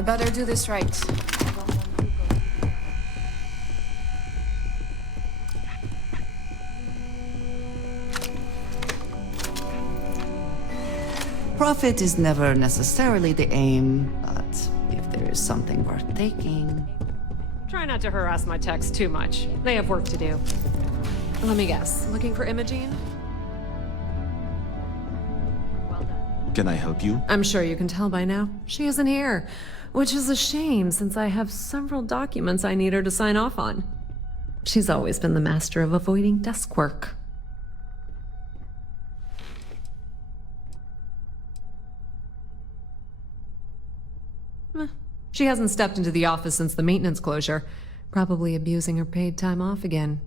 I better do this right. Profit is never necessarily the aim, but if there is something worth taking... Try not to harass my techs too much. They have work to do. Let me guess. Looking for Imogene? Well done. Can I help you? I'm sure you can tell by now. She isn't here. Which is a shame, since I have several documents I need her to sign off on. She's always been the master of avoiding desk work. She hasn't stepped into the office since the maintenance closure, probably abusing her paid time off again.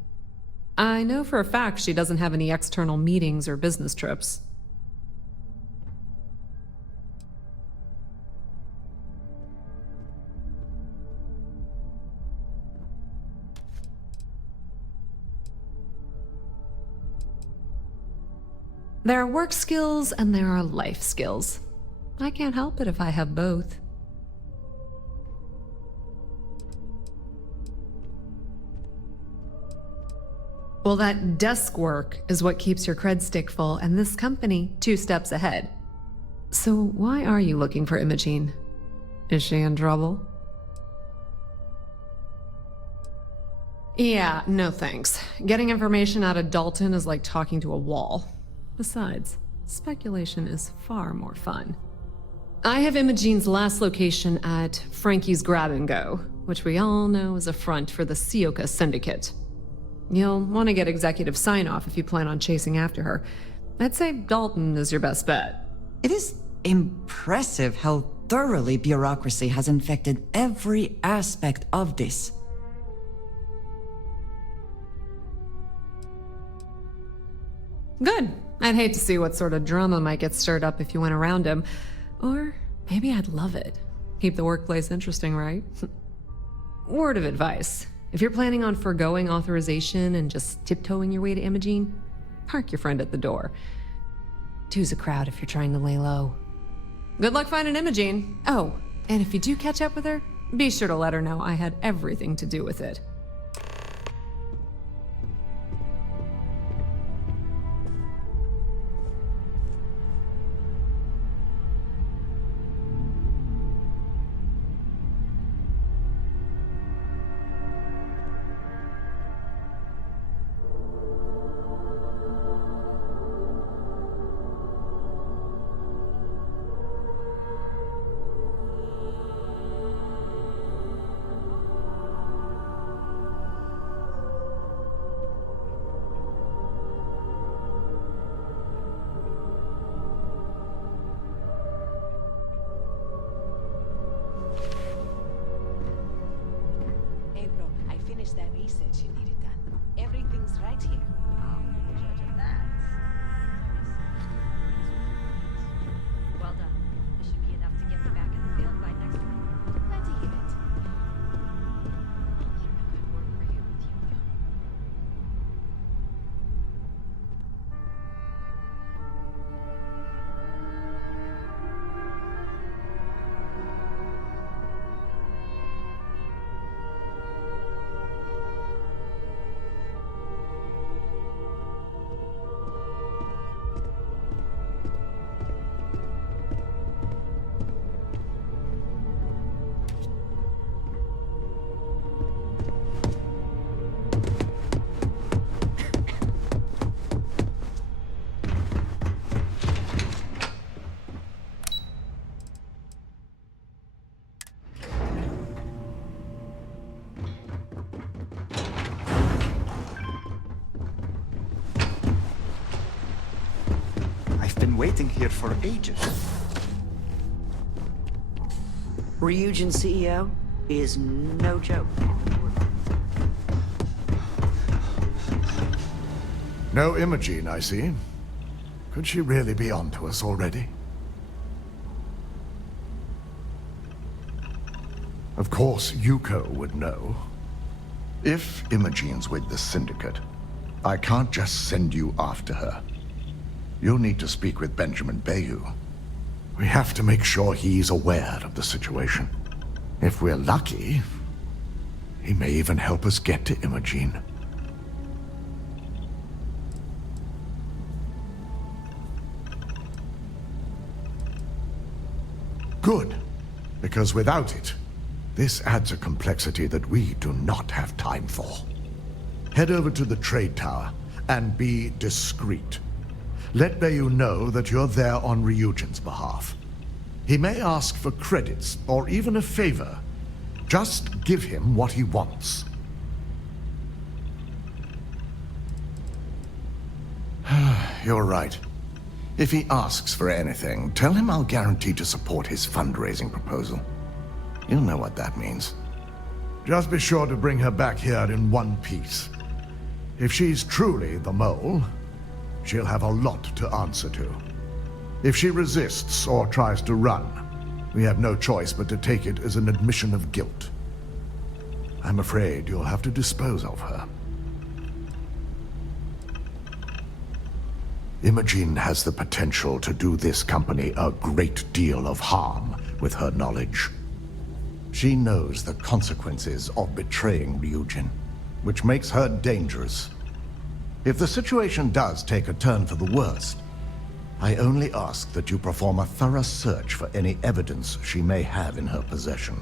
I know for a fact she doesn't have any external meetings or business trips. There are work skills and there are life skills. I can't help it if I have both. Well, that desk work is what keeps your cred stick full, and this company 2 steps ahead. So why are you looking for Imogene? Is she in trouble? Yeah, no thanks. Getting information out of Dalton is like talking to a wall. Besides, speculation is far more fun. I have Imogene's last location at Frankie's Grab and Go, which we all know is a front for the Sioka Syndicate. You'll want to get executive sign-off if you plan on chasing after her. I'd say Dalton is your best bet. It is impressive how thoroughly bureaucracy has infected every aspect of this. Good. I'd hate to see what sort of drama might get stirred up if you went around him. Or maybe I'd love it. Keep the workplace interesting, right? Word of advice. If you're planning on forgoing authorization and just tiptoeing your way to Imogene, park your friend at the door. Two's a crowd if you're trying to lay low. Good luck finding Imogene. Oh, and if you do catch up with her, be sure to let her know I had everything to do with it. That research you needed done. Everything's right here. I'll be the judge of that. Well done. This should be enough to get me back in the field by next week. Glad to hear it. I'll keep the good work for you with you, Young. Been waiting here for ages. Ryujin CEO is no joke. No Imogene, I see. Could she really be onto us already? Of course, Yuko would know. If Imogene's with the Syndicate, I can't just send you after her. You'll need to speak with Benjamin Bayou. We have to make sure he's aware of the situation. If we're lucky, he may even help us get to Imogene. Good, because without it, this adds a complexity that we do not have time for. Head over to the trade tower and be discreet. Let Bayu know that you're there on Ryujin's behalf. He may ask for credits or even a favor. Just give him what he wants. You're right. If he asks for anything, tell him I'll guarantee to support his fundraising proposal. You'll know what that means. Just be sure to bring her back here in one piece. If she's truly the mole, she'll have a lot to answer to. If she resists or tries to run, we have no choice but to take it as an admission of guilt. I'm afraid you'll have to dispose of her. Imogene has the potential to do this company a great deal of harm with her knowledge. She knows the consequences of betraying Ryujin, which makes her dangerous. If the situation does take a turn for the worst, I only ask that you perform a thorough search for any evidence she may have in her possession.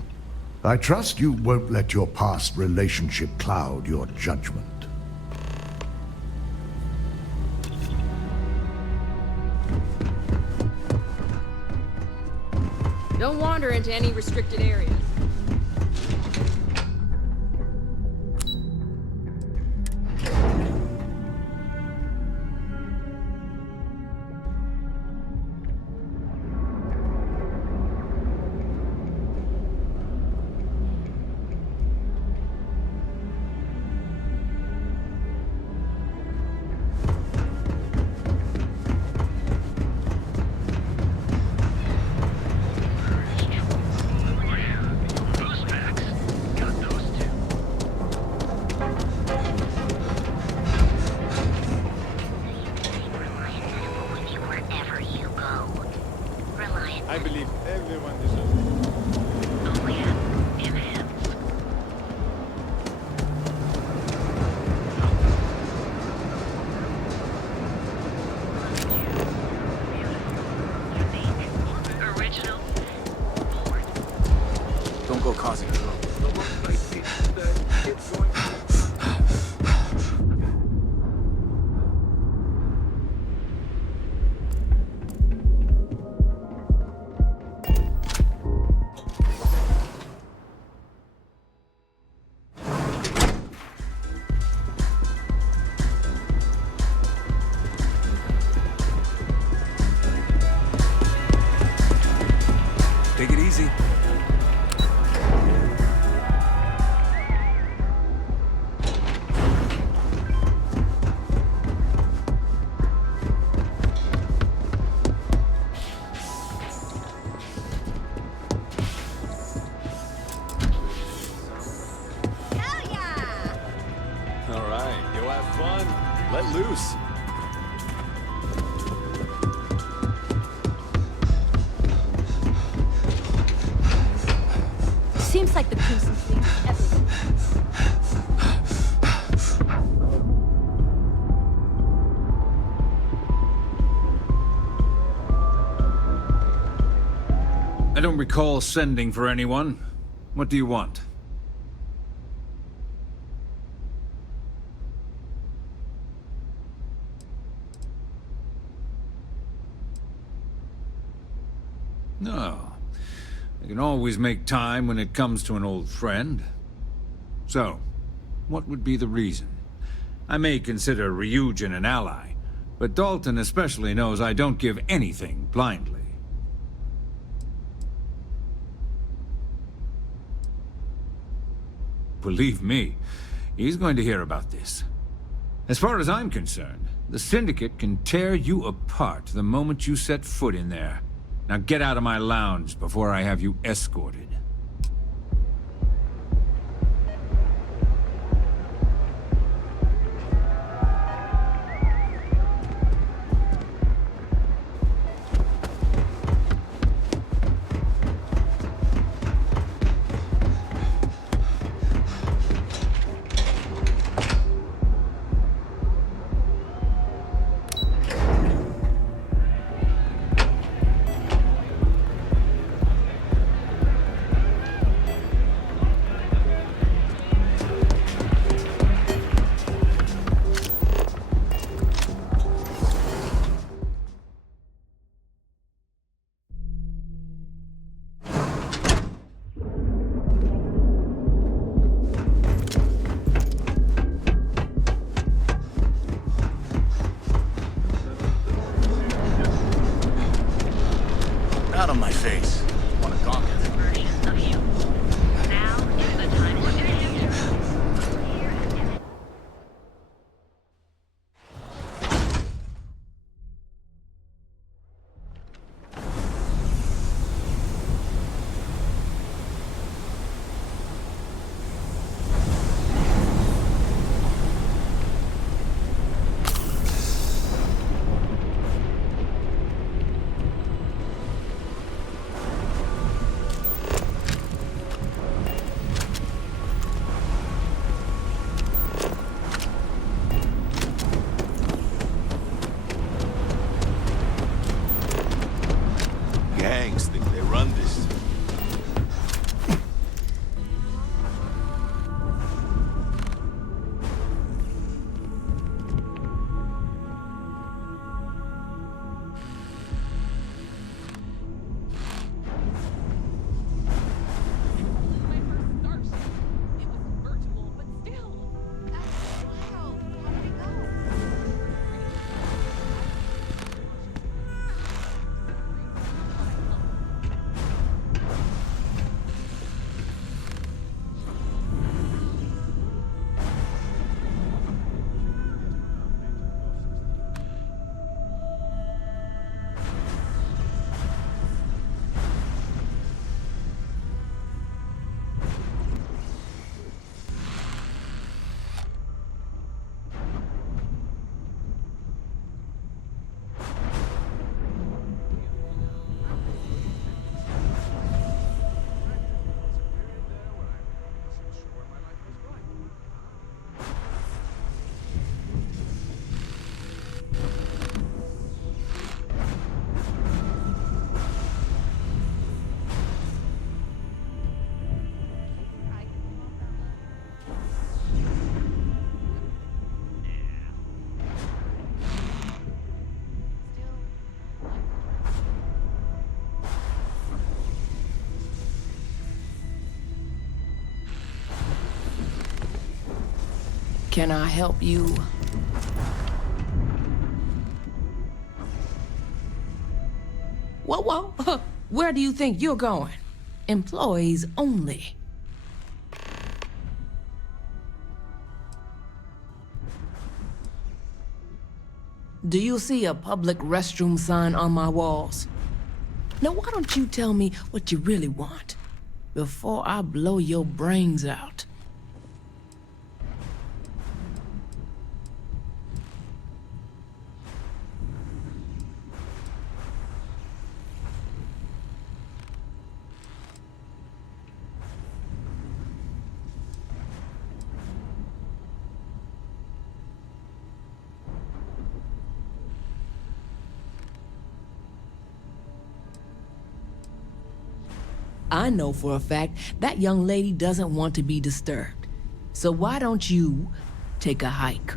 I trust you won't let your past relationship cloud your judgment. Don't wander into any restricted areas. I believe everyone deserves it. Only in hands. Original. Forward. Don't go causing trouble. Take it easy. All right, go have fun. Let loose. Seems like the crew completes everything. I don't recall sending for anyone. What do you want? No. I can always make time when it comes to an old friend. So, what would be the reason? I may consider Ryujin an ally, but Dalton especially knows I don't give anything blindly. Believe me, he's going to hear about this. As far as I'm concerned, the Syndicate can tear you apart the moment you set foot in there. Now get out of my lounge before I have you escorted. Can I help you? Whoa, whoa. Where do you think you're going? Employees only. Do you see a public restroom sign on my walls? Now, why don't you tell me what you really want before I blow your brains out? I know for a fact that young lady doesn't want to be disturbed. So why don't you take a hike?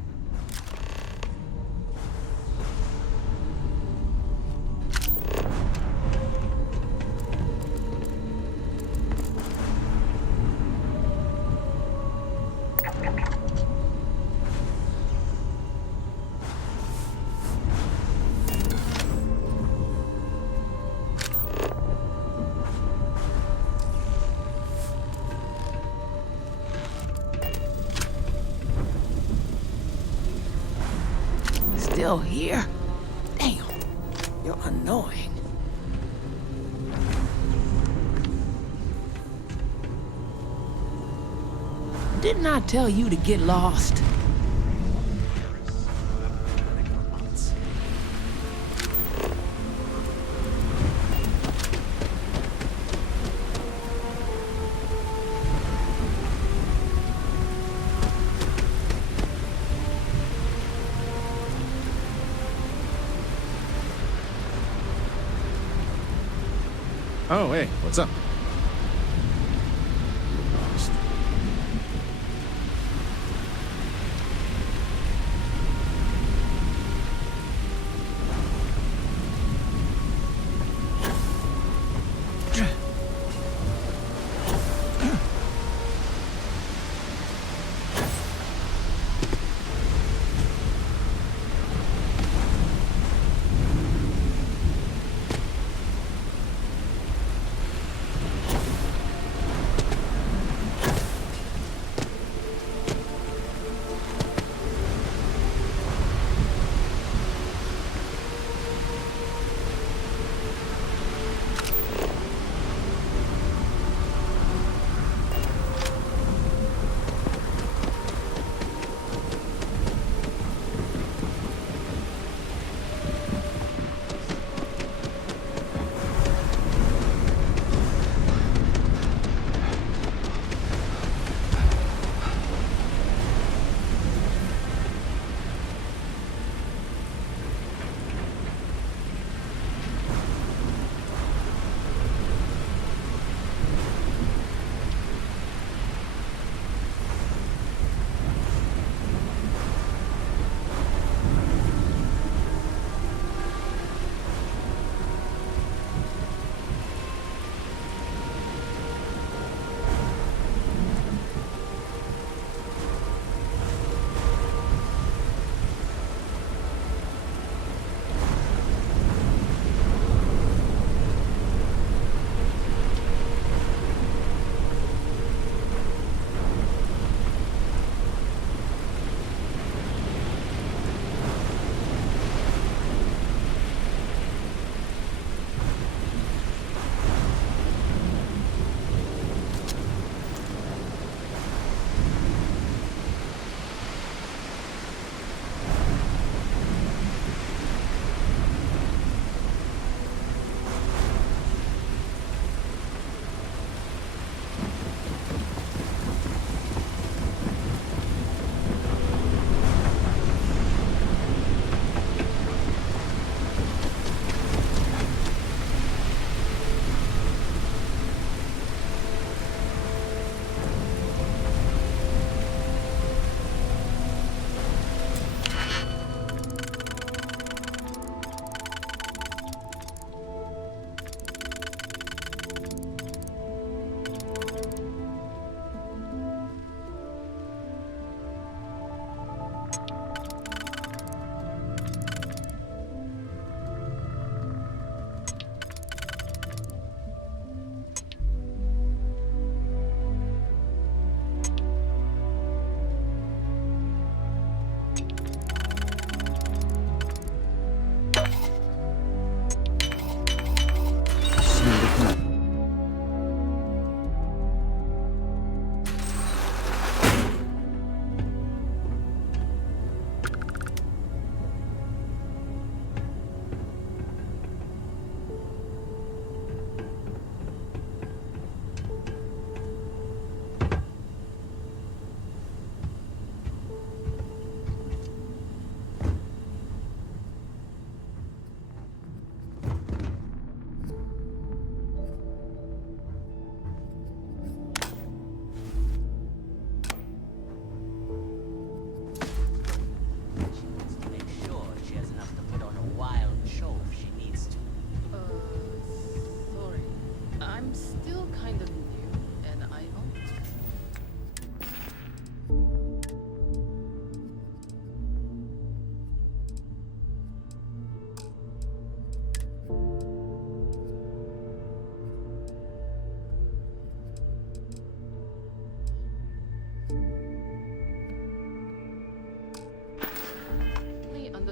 Still here? Damn, you're annoying. Didn't I tell you to get lost? Oh, hey, what's up?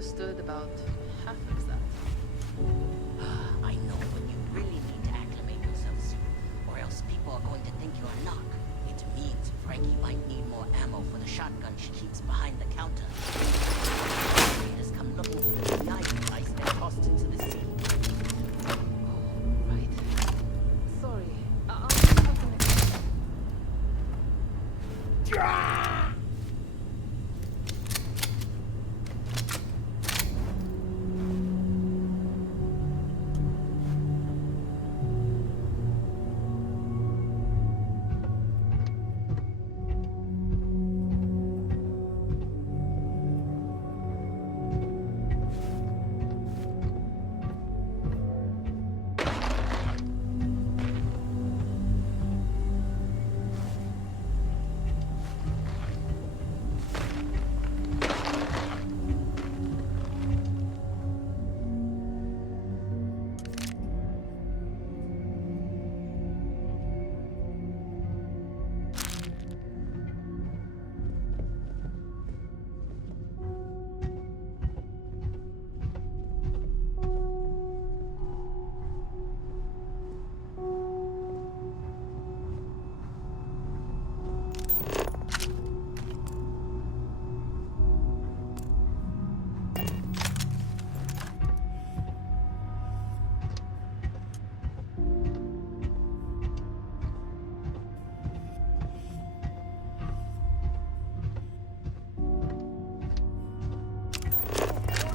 understood about half of that. I know, but you really need to acclimate yourself soon, or else people are going to think you're a knock. It means Frankie might need more ammo for the shotgun she keeps behind the counter. Raiders come looking for the knife device and tossed into the sea. Right. Sorry. I'll have to make...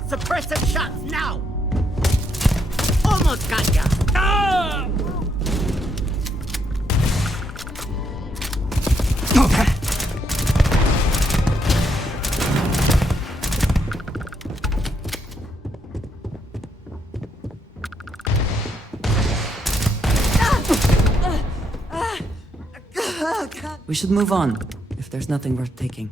Suppressive shots now! Almost got ya! We should move on, if there's nothing worth taking.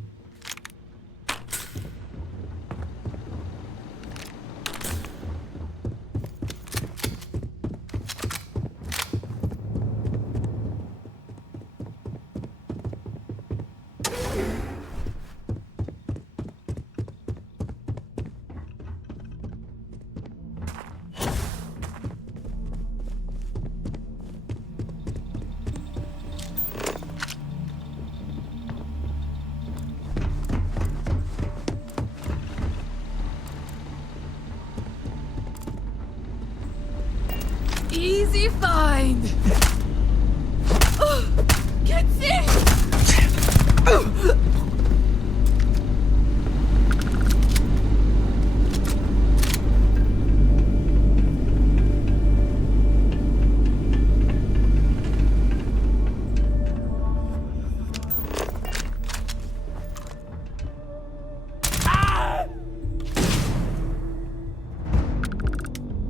Easy find! Get in!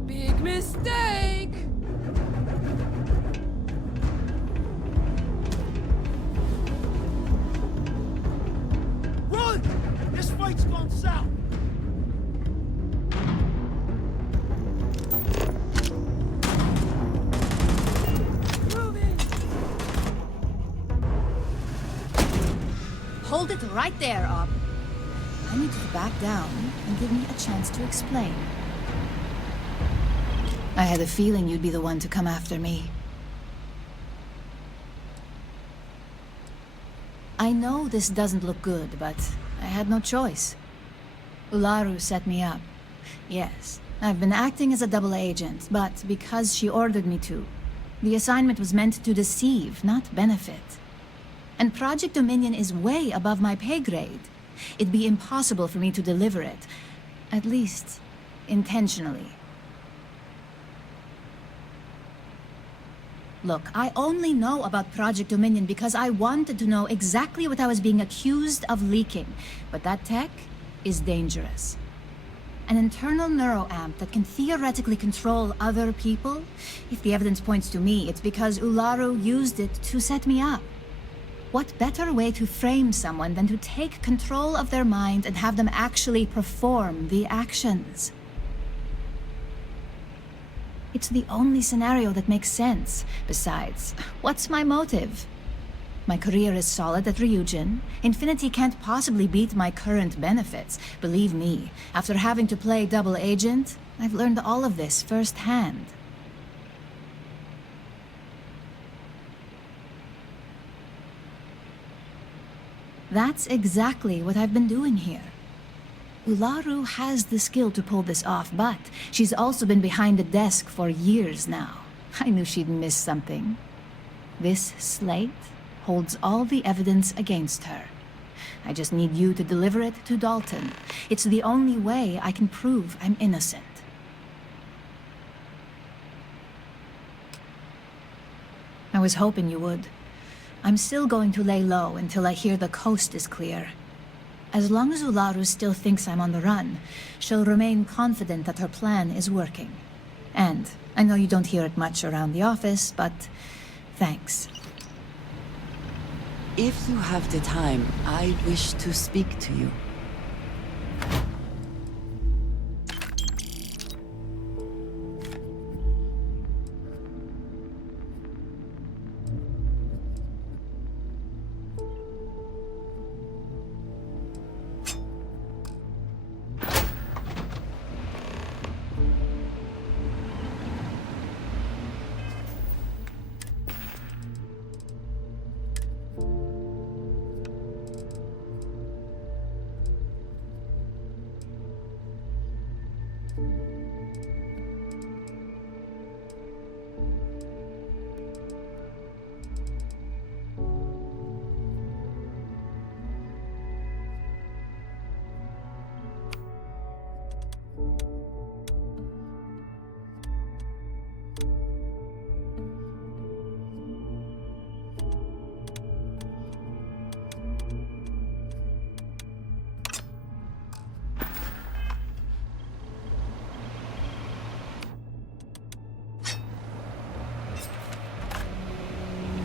Big mistake! Run! This fight's gone south! Hold it right there, Op. I need you to back down and give me a chance to explain. I had a feeling you'd be the one to come after me. I know this doesn't look good, but I had no choice. Ularu set me up. Yes, I've been acting as a double agent, but because she ordered me to. The assignment was meant to deceive, not benefit. And Project Dominion is way above my pay grade. It'd be impossible for me to deliver it. At least, intentionally. Look, I only know about Project Dominion because I wanted to know exactly what I was being accused of leaking. But that tech is dangerous. An internal neuroamp that can theoretically control other people? If the evidence points to me, it's because Ularu used it to set me up. What better way to frame someone than to take control of their mind and have them actually perform the actions? It's the only scenario that makes sense. Besides, what's my motive? My career is solid at Ryujin. Infinity can't possibly beat my current benefits. Believe me, after having to play double agent, I've learned all of this firsthand. That's exactly what I've been doing here. Ularu has the skill to pull this off, but she's also been behind the desk for years now. I knew she'd miss something. This slate holds all the evidence against her. I just need you to deliver it to Dalton. It's the only way I can prove I'm innocent. I was hoping you would. I'm still going to lay low until I hear the coast is clear. As long as Ularu still thinks I'm on the run, she'll remain confident that her plan is working. And I know you don't hear it much around the office, but thanks. If you have the time, I wish to speak to you.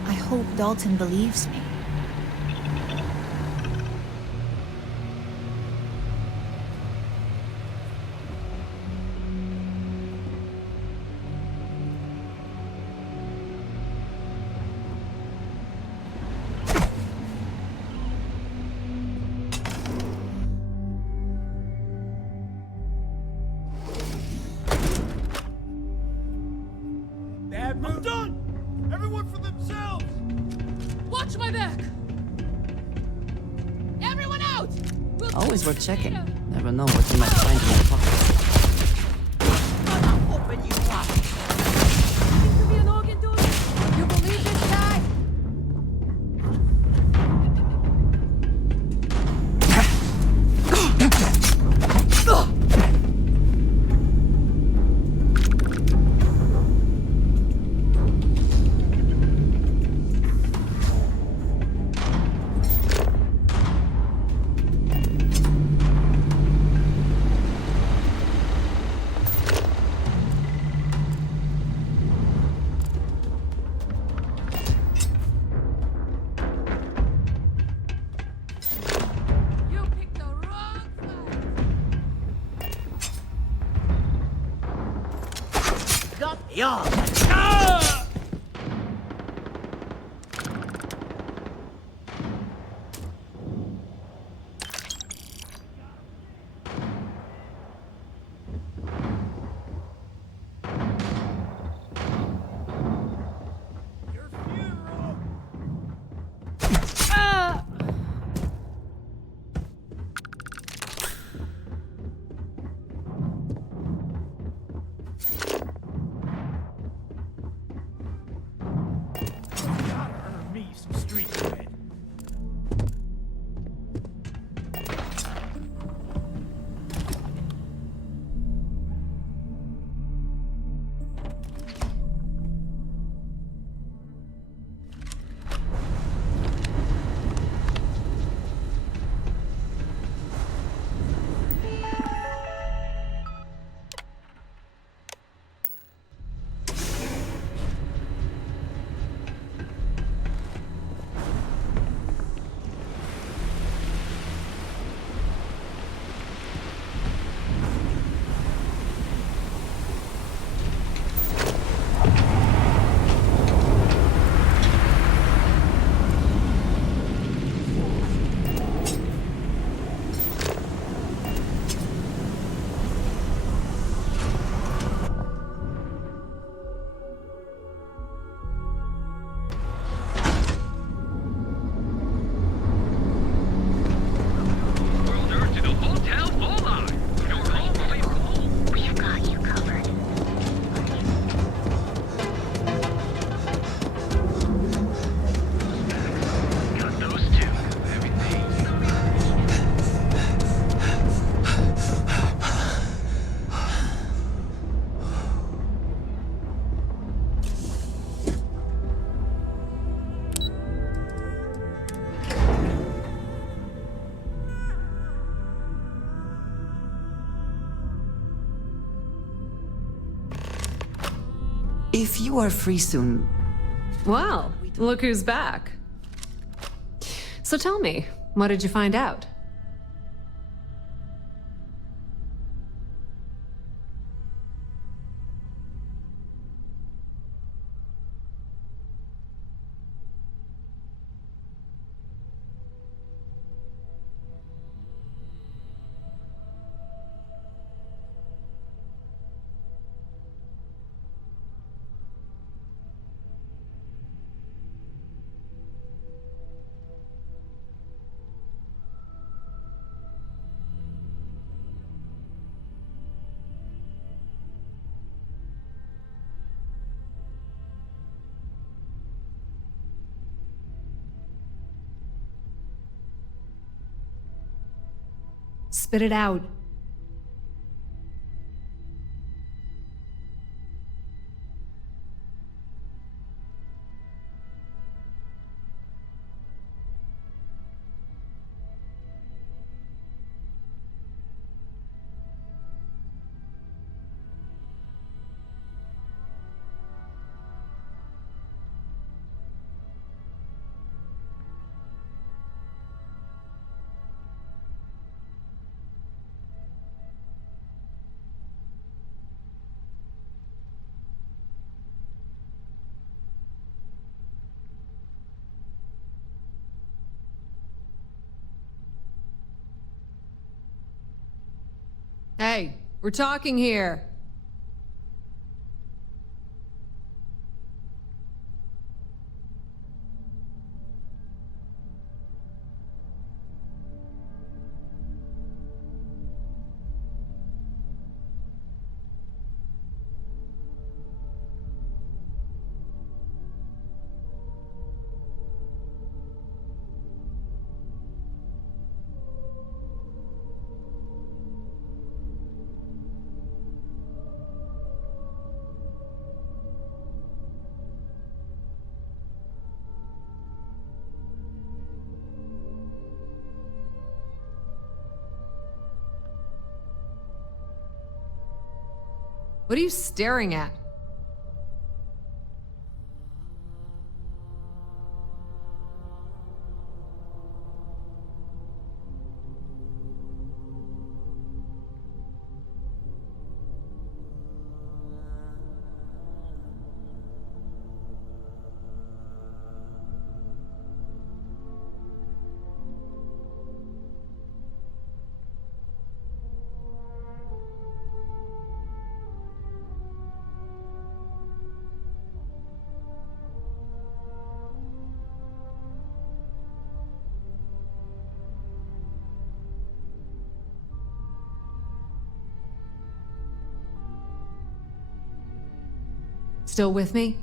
I hope Dalton believes me. I'm done! Everyone for themselves! Watch my back! Everyone out! Always worth checking. Never know what you might find in your pockets. I'll open you up. Think to be an organ donor? You believe this guy? You picked the wrong side! Got ya! Your funeral! If you are free soon... Well, look who's back. So tell me, what did you find out? Spit it out. Hey, we're talking here. What are you staring at? Still with me?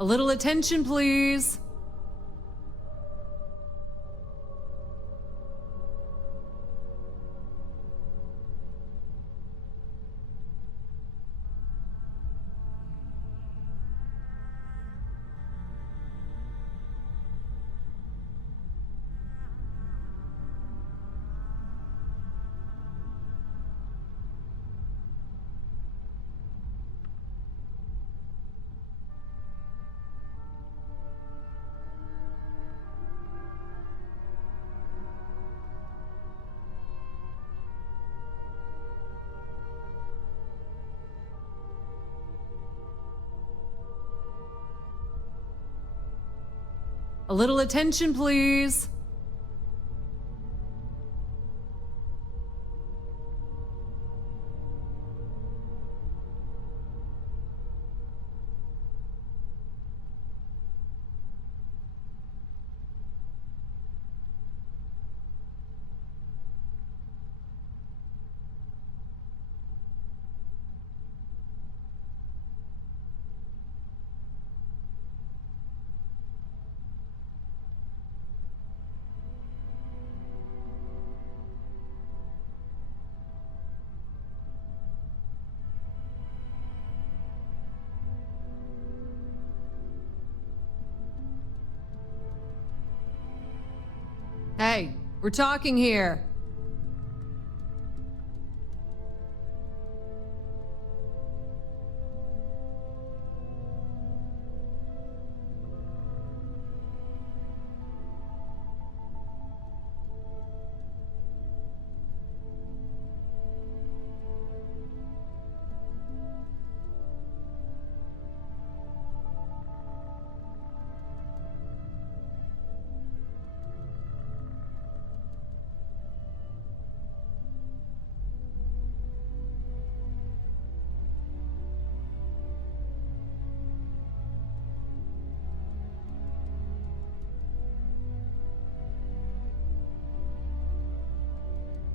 A little attention, please. A little attention, please. Hey, we're talking here.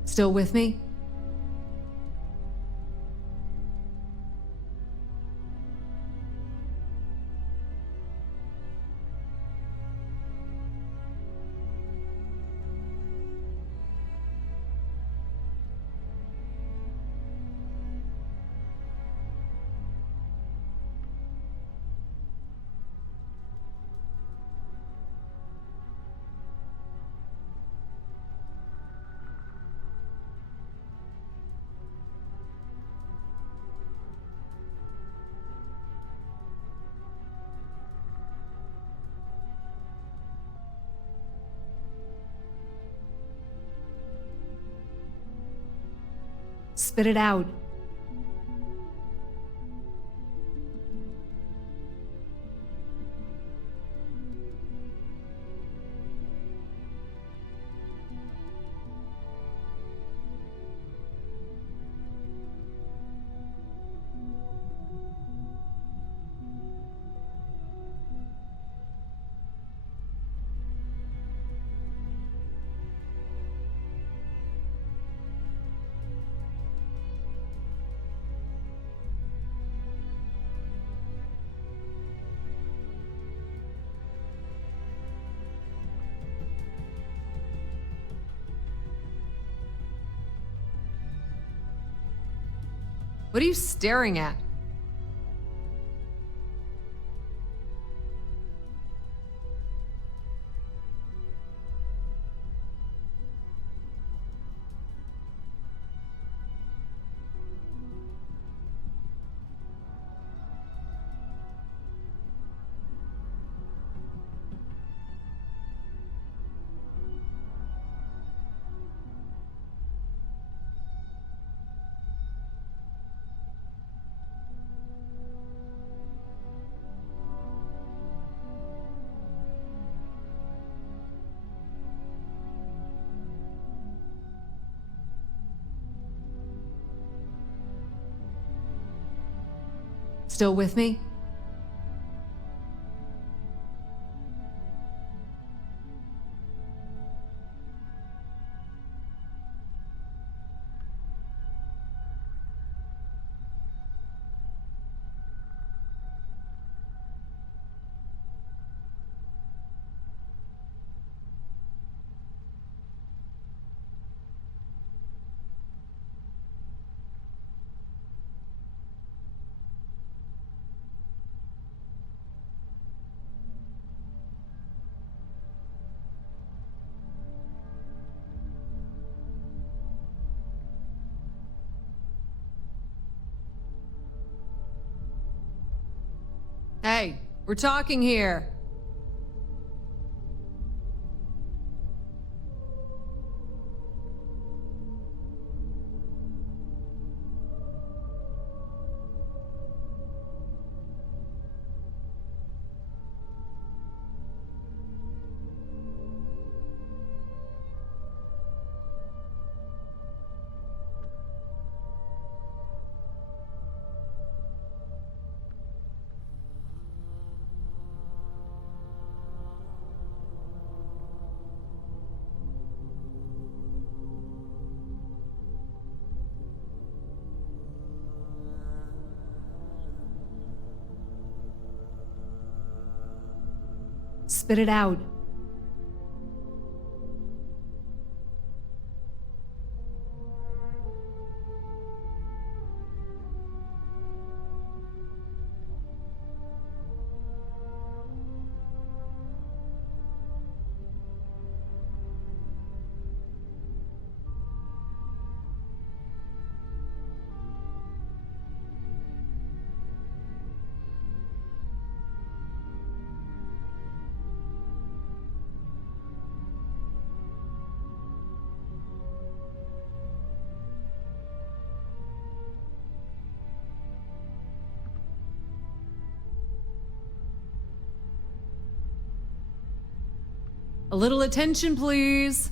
Still with me? Spit it out. What are you staring at? Still with me? Hey, we're talking here. Spit it out. A little attention, please.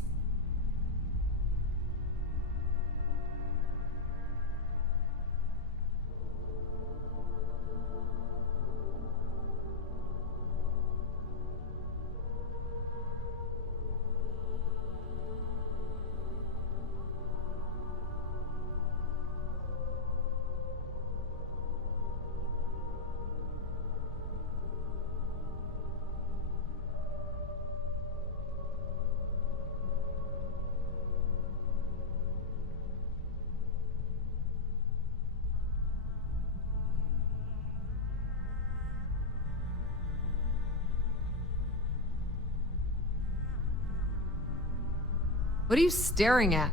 What are you staring at?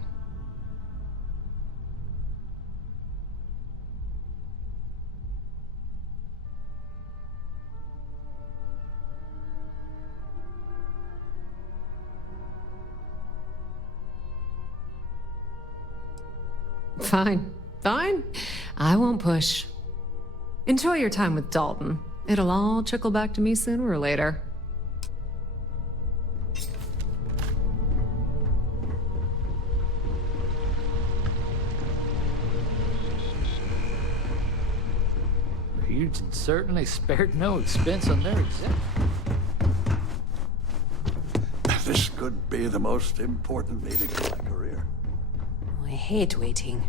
Fine. Fine. I won't push. Enjoy your time with Dalton. It'll all trickle back to me sooner or later. Ryujin certainly spared no expense on their exec. This could be the most important meeting of my career. I hate waiting.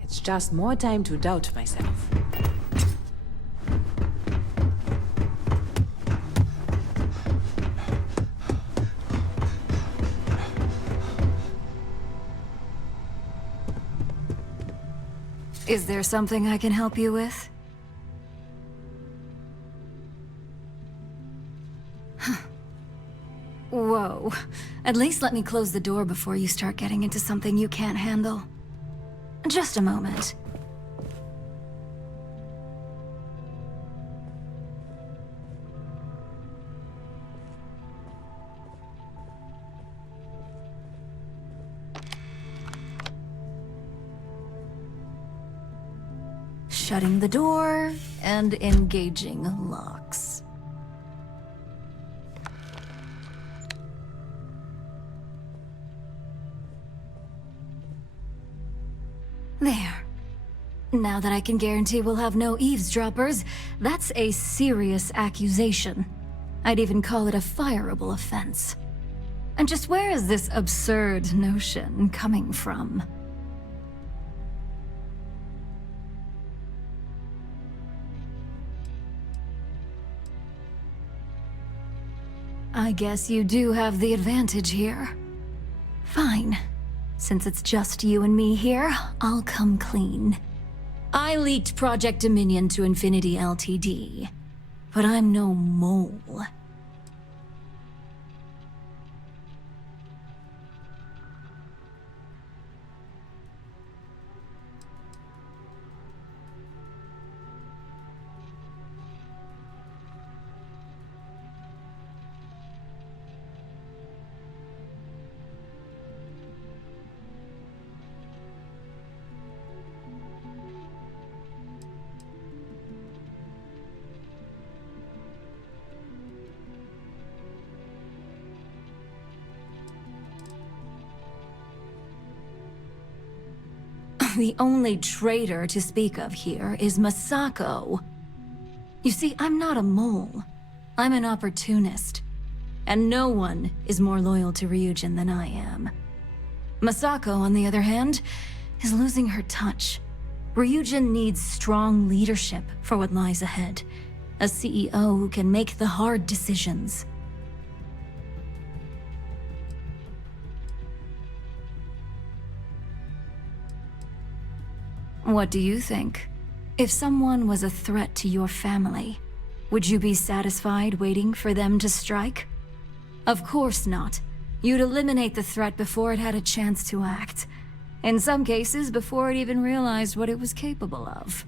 It's just more time to doubt myself. Is there something I can help you with? Whoa. At least let me close the door before you start getting into something you can't handle. Just a moment. Shutting the door and engaging locks. There. Now that I can guarantee we'll have no eavesdroppers, that's a serious accusation. I'd even call it a fireable offense. And just where is this absurd notion coming from? I guess you do have the advantage here. Fine. Since it's just you and me here, I'll come clean. I leaked Project Dominion to Infinity Ltd. But I'm no mole. The only traitor to speak of here is Masako. You see, I'm not a mole. I'm an opportunist. And no one is more loyal to Ryujin than I am. Masako, on the other hand, is losing her touch. Ryujin needs strong leadership for what lies ahead. A CEO who can make the hard decisions. What do you think? If someone was a threat to your family, would you be satisfied waiting for them to strike? Of course not. You'd eliminate the threat before it had a chance to act. In some cases, before it even realized what it was capable of.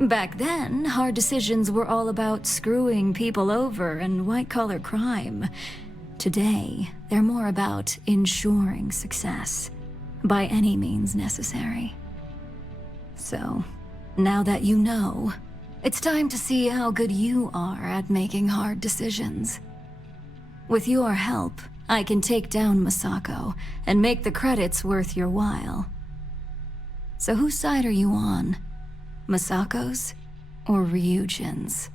Back then, hard decisions were all about screwing people over and white-collar crime. Today, they're more about ensuring success, by any means necessary. So, now that you know, it's time to see how good you are at making hard decisions. With your help, I can take down Masako and make the credits worth your while. So whose side are you on? Masako's or Ryujin's?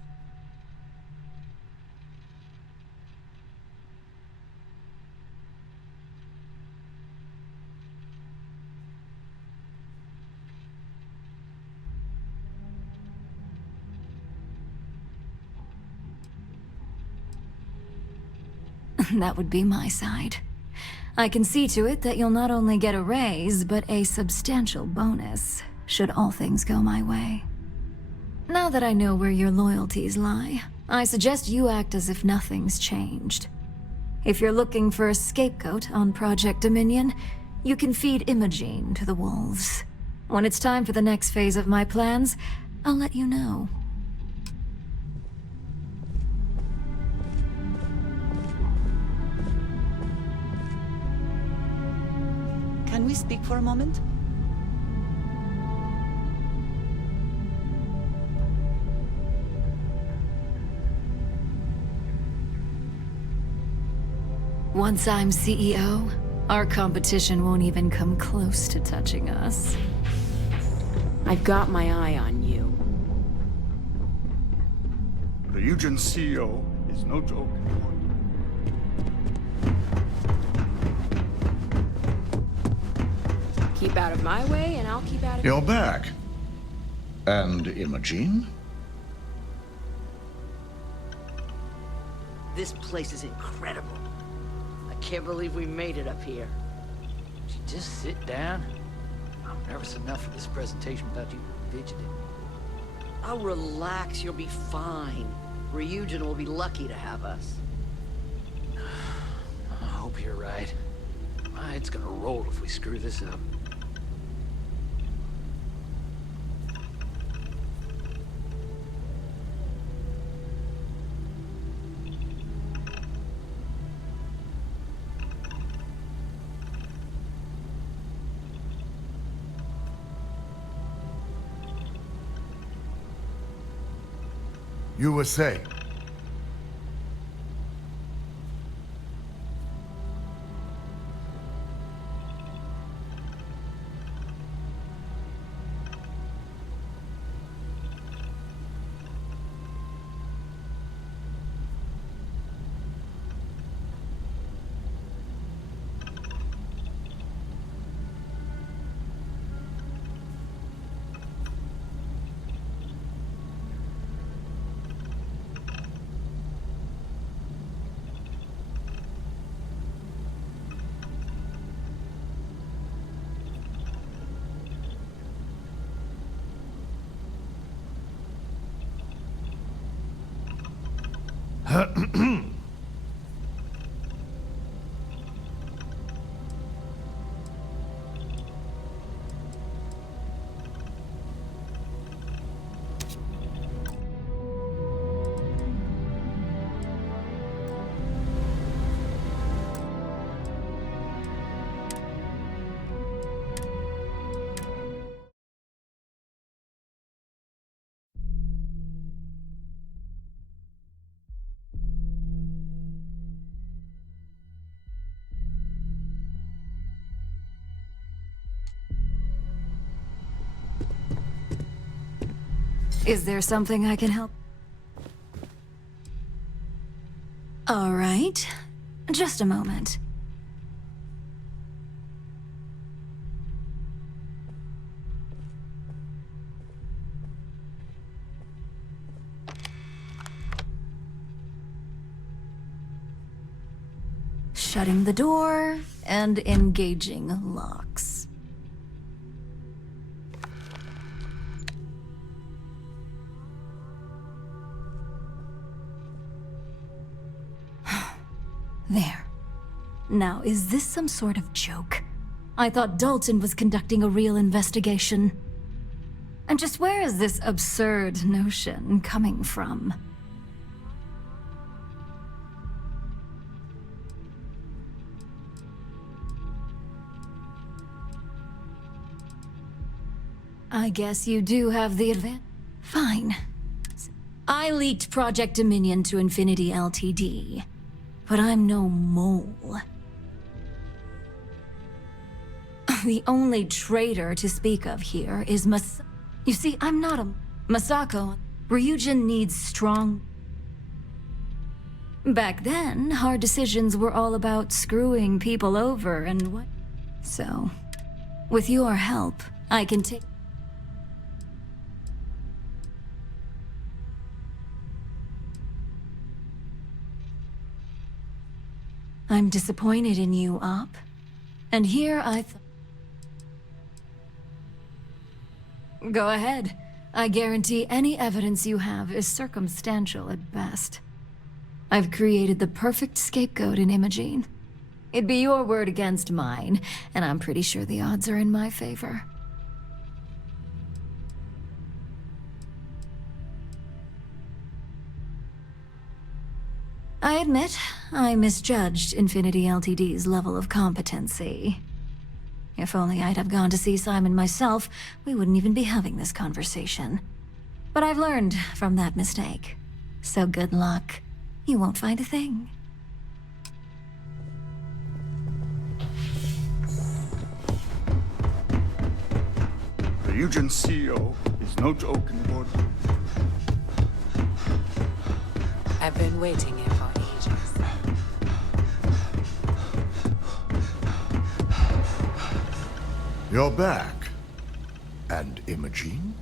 That would be my side. I can see to it that you'll not only get a raise, but a substantial bonus, should all things go my way. Now that I know where your loyalties lie, I suggest you act as if nothing's changed. If you're looking for a scapegoat on Project Dominion, you can feed Imogene to the wolves. When it's time for the next phase of my plans, I'll let you know. Can we speak for a moment? Once I'm CEO, our competition won't even come close to touching us. I've got my eye on you. The Eugen CEO is no joke. Keep out of my way, and I'll keep out of... You're back. And Imogene? This place is incredible. I can't believe we made it up here. Would you just sit down? I'm nervous enough for this presentation without you fidgeting. Oh, relax, you'll be fine. Ryujin will be lucky to have us. I hope you're right. My head's gonna roll if we screw this up. You were saying? Is there something I can help? All right. Just a moment. Shutting the door and engaging locks. There. Now, is this some sort of joke? I thought Dalton was conducting a real investigation. And just where is this absurd notion coming from? I guess you do have the advantage. Fine. I leaked Project Dominion to Infinity Ltd. But I'm no mole. The only traitor to speak of here is You see, I'm not a... Masako. Ryujin needs strong... Back then, hard decisions were all about screwing people over and what... So, with your help, I can take... I'm disappointed in you, Op. And here Go ahead. I guarantee any evidence you have is circumstantial at best. I've created the perfect scapegoat in Imogene. It'd be your word against mine, and I'm pretty sure the odds are in my favor. I admit, I misjudged Infinity Ltd's level of competency. If only I'd have gone to see Simon myself, we wouldn't even be having this conversation. But I've learned from that mistake. So good luck. You won't find a thing. The Eugen CEO is no joke anymore. I've been waiting here for ages. You're back. And Imogene?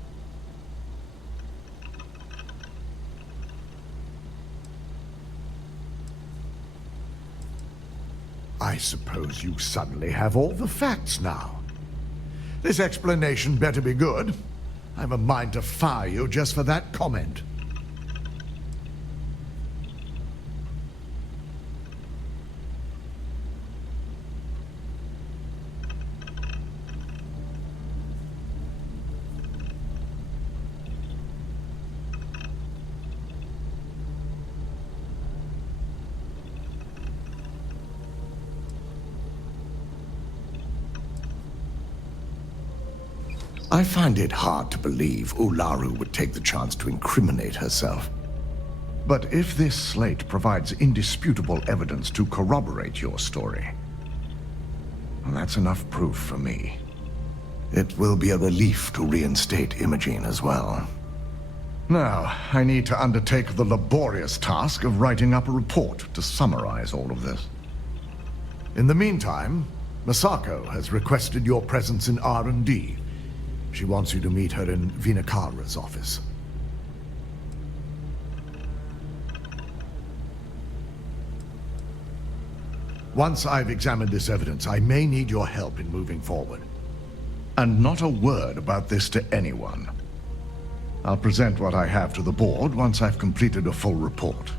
I suppose you suddenly have all the facts now. This explanation better be good. I'm a mind to fire you just for that comment. I find it hard to believe Ularu would take the chance to incriminate herself. But if this slate provides indisputable evidence to corroborate your story, well, that's enough proof for me. It will be a relief to reinstate Imogene as well. Now, I need to undertake the laborious task of writing up a report to summarize all of this. In the meantime, Masako has requested your presence in R&D. She wants you to meet her in Vinakara's office. Once I've examined this evidence, I may need your help in moving forward. And not a word about this to anyone. I'll present what I have to the board once I've completed a full report.